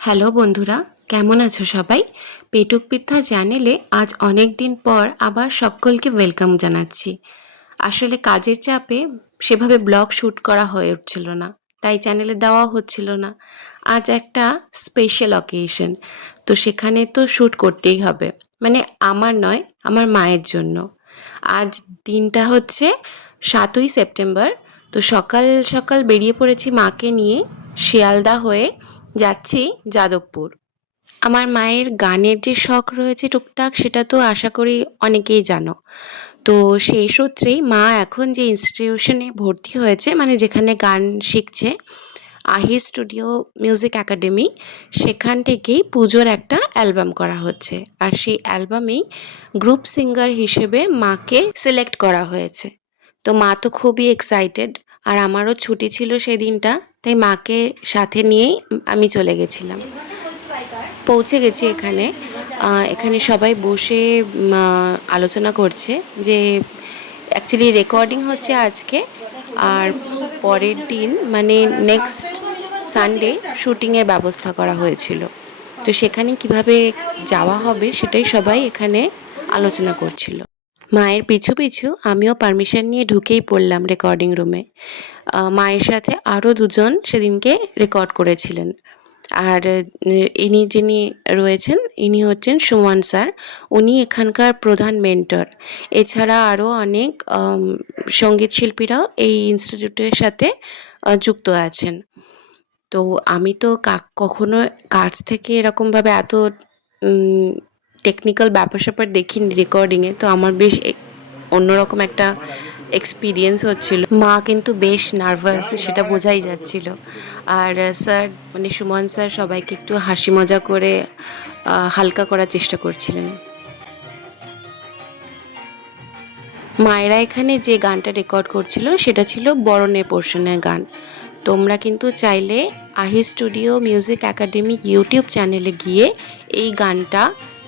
Hello বন্ধুরা, কেমন আছো সবাই? পেটুক পিঠা চ্যানেলে আজ অনেক দিন পর আবার সকলকে ওয়েলকাম জানাচ্ছি। আসলে কাজের চাপে সেভাবে ব্লগ শ্যুট করা হয়ে উঠছিল না, তাই চ্যানেলে দেওয়া হচ্ছিল না। আজ একটা স্পেশাল অকেশন তো সেখানে তো শ্যুট করতেই হবে। মানে আমার নয়, আমার মায়ের জন্য। আজ দিনটা হচ্ছে সাতই সেপ্টেম্বর, তো সকাল সকাল বেরিয়ে পড়েছি মাকে নিয়ে, শিয়ালদা হয়ে যাচ্ছি যাদবপুর। আমার মায়ের গানের যে শখ রয়েছে টুকটাক, সেটা তো আশা করি অনেকেই জানো। তো সেই সূত্রেই মা এখন যে ইনস্টিটিউশনে ভর্তি হয়েছে মানে যেখানে গান শিখছে, আহি স্টুডিও মিউজিক একাডেমি সেখান থেকেই পুজোর একটা অ্যালবাম করা হচ্ছে। আর সেই অ্যালবামেই গ্রুপ সিঙ্গার হিসেবে মাকে সিলেক্ট করা হয়েছে। তো মা তো খুবই এক্সাইটেড আর আমারও ছুটি ছিল সেই দিনটা তাই মাকে সাথে নিয়েই আমি চলে গেছিলাম। পৌঁছে গেছি এখানে। এখানে সবাই বসে আলোচনা করছে যে অ্যাকচুয়ালি রেকর্ডিং হচ্ছে আজকে আর পরের দিন মানে নেক্সট সানডে শুটিংয়ের ব্যবস্থা করা হয়েছিল। তো সেখানে কীভাবে যাওয়া হবে সেটাই সবাই এখানে আলোচনা করছিল। মায়ের পিছু পিছু আমিও পারমিশন নিয়ে ঢুকেই পড়লাম রেকর্ডিং রুমে মায়ের সাথে আরও দুজন সেদিনকে রেকর্ড করেছিলেন। আর ইনি যিনি রয়েছেন, ইনি হচ্ছেন সুমন স্যার। উনি এখানকার প্রধান মেন্টর এছাড়া আরও অনেক সংগীত শিল্পীরাও এই ইনস্টিটিউটের সাথে যুক্ত আছেন। তো আমি তো কখনো কাছ থেকে এরকমভাবে এত টেকনিক্যাল ব্যাপার স্যাপার দেখিনি রেকর্ডিংয়ে তো আমার বেশ অন্যরকম একটা এক্সপিরিয়েন্স হচ্ছিল। মা কিন্তু বেশ নার্ভাস সেটা বোঝাই যাচ্ছিল। আর স্যার মানে সুমন স্যার সবাইকে একটু হাসি মজা করে হালকা করার চেষ্টা করছিলেন। মায়েরা এখানে যে গানটা রেকর্ড করছিল, সেটা ছিল বরণের পোর্শনের গান। তোমরা কিন্তু চাইলে আহি স্টুডিও মিউজিক একাডেমি ইউটিউব চ্যানেলে গিয়ে এই গানটা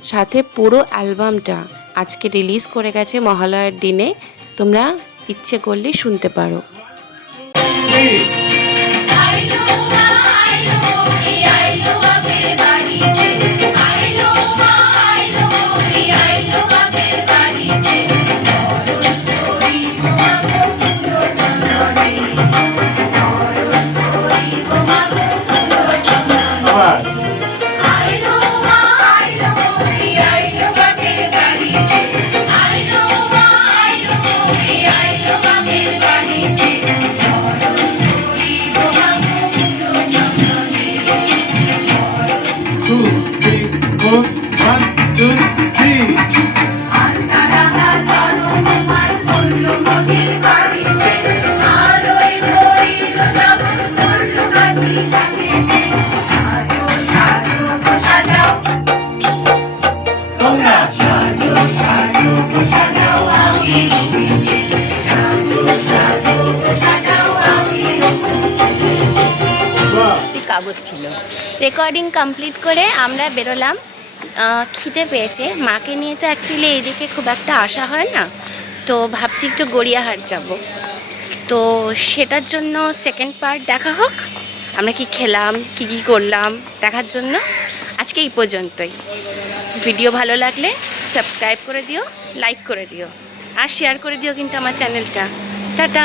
সাথে পুরো অ্যালবামটা আজকে রিলিজ করে গেছে মহালয়ার দিনে। তোমরা ইচ্ছে করলে শুনতে পারো। কাগজ ছিল। রেকর্ডিং কমপ্লিট করে আমরা বেরোলাম। খিদে পেয়েছে। মাকে নিয়ে তো অ্যাকচুয়ালি এইদিকে খুব একটা আসা হয় না। তো ভাবছি একটু গড়িয়াহাট যাব। তো সেটার জন্য সেকেন্ড পার্ট দেখা হোক। আমরা কি খেলাম, কি কি করলাম দেখার জন্য। আজকে এই পর্যন্তই। ভিডিও ভালো লাগলে সাবস্ক্রাইব করে দিও লাইক করে দিও, আর শেয়ার করে দিও কিন্তু আমার চ্যানেলটা টাটা।